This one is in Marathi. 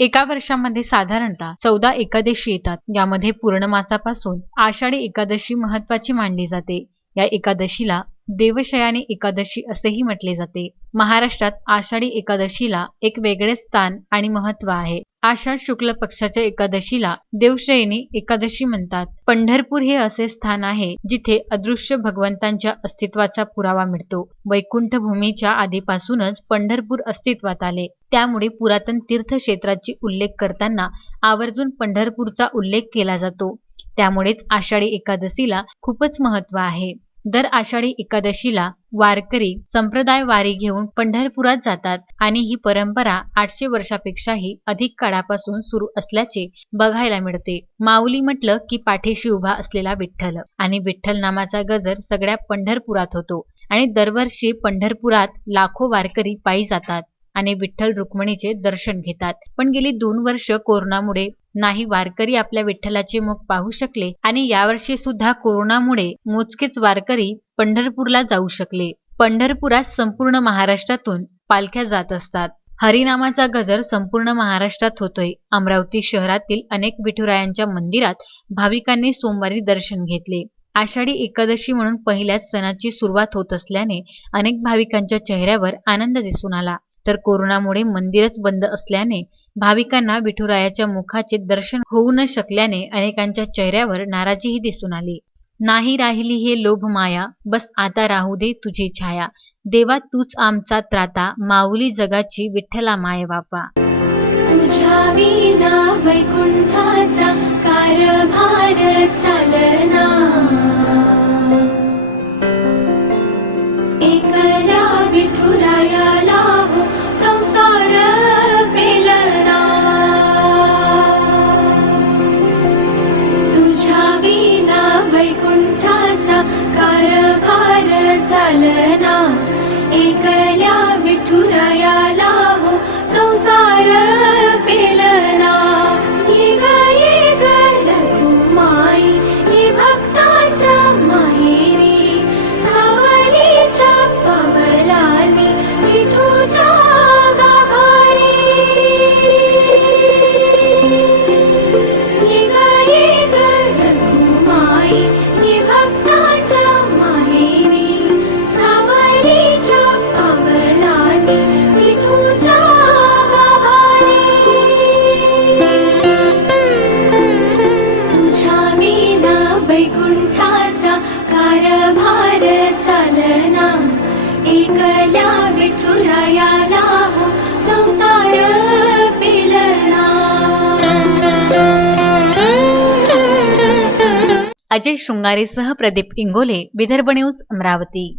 एका वर्षामध्ये साधारणतः चौदा एकादशी येतात. यामध्ये पूर्ण मासापासून आषाढी एकादशी महत्वाची मानली जाते. या एकादशीला देवशयानी एकादशी असेही म्हटले जाते. महाराष्ट्रात आषाढी एकादशीला एक वेगळे स्थान आणि महत्त्व आहे. आषाढ शुक्ल पक्षाच्या एकादशीला देवश्रेणी एकादशी म्हणतात. पंढरपूर हे असे स्थान आहे जिथे अदृश्य भगवंतांच्या अस्तित्वाचा पुरावा मिळतो. वैकुंठ भूमीच्या आधीपासूनच पंढरपूर अस्तित्वात आले. त्यामुळे पुरातन तीर्थक्षेत्राची उल्लेख करताना आवर्जून पंढरपूरचा उल्लेख केला जातो. त्यामुळेच आषाढी एकादशीला खूपच महत्त्व आहे. दर आषाढी एकादशीला वारकरी संप्रदाय वारी घेऊन पंढरपुरात जातात आणि ही परंपरा आठशे वर्षापेक्षाही अधिक काळापासून सुरू असल्याचे बघायला मिळते. माऊली म्हटलं की पाठीशी उभा असलेला विठ्ठल आणि विठ्ठल नामाचा गजर सगळ्या पंढरपुरात होतो आणि दरवर्षी पंढरपुरात लाखो वारकरी पायी जातात आणि विठ्ठल रुक्मिणीचे दर्शन घेतात. पण गेली दोन वर्ष कोरोनामुळे नाही वारकरी आपल्या विठ्ठलाचे मुख पाहू शकले आणि यावर्षी सुद्धा कोरोनामुळे मोजकेच वारकरी पंढरपूरला जाऊ शकले. पंढरपुरात संपूर्ण महाराष्ट्रातून पालख्या जात असतात. हरिनामाचा गजर संपूर्ण महाराष्ट्रात होतोय. अमरावती शहरातील अनेक विठुरायांच्या मंदिरात भाविकांनी सोमवारी दर्शन घेतले. आषाढी एकादशी म्हणून पहिल्याच सणाची सुरुवात होत असल्याने अनेक भाविकांच्या चेहऱ्यावर आनंद दिसून आला. तर कोरोनामुळे मंदिरच बंद असल्याने भाविकांना विठुरायाच्या मुखाचे दर्शन होऊ न शकल्याने अनेकांच्या चेहऱ्यावर नाराजीही दिसून आली. नाही राहिली हे लोभ माया बस आता राहू दे तुझी छाया. देवा तूच आमचा त्राता माऊली जगाची विठ्ठला माय बापा तुझ्या विना वैकुंठाचा कारभार चालना कारभार चालना एकल्या विठुरायाला हो संसार पेलना ये ग ये ग भक्ताच्या माहेरी सावलीच्या पवलानी विठूच्या कारभार चालना एकल्या विठुरायाला हो, संसार पेलना. अजय शृंगारेसह प्रदीप इंगोले विदर्भ न्यूज अमरावती.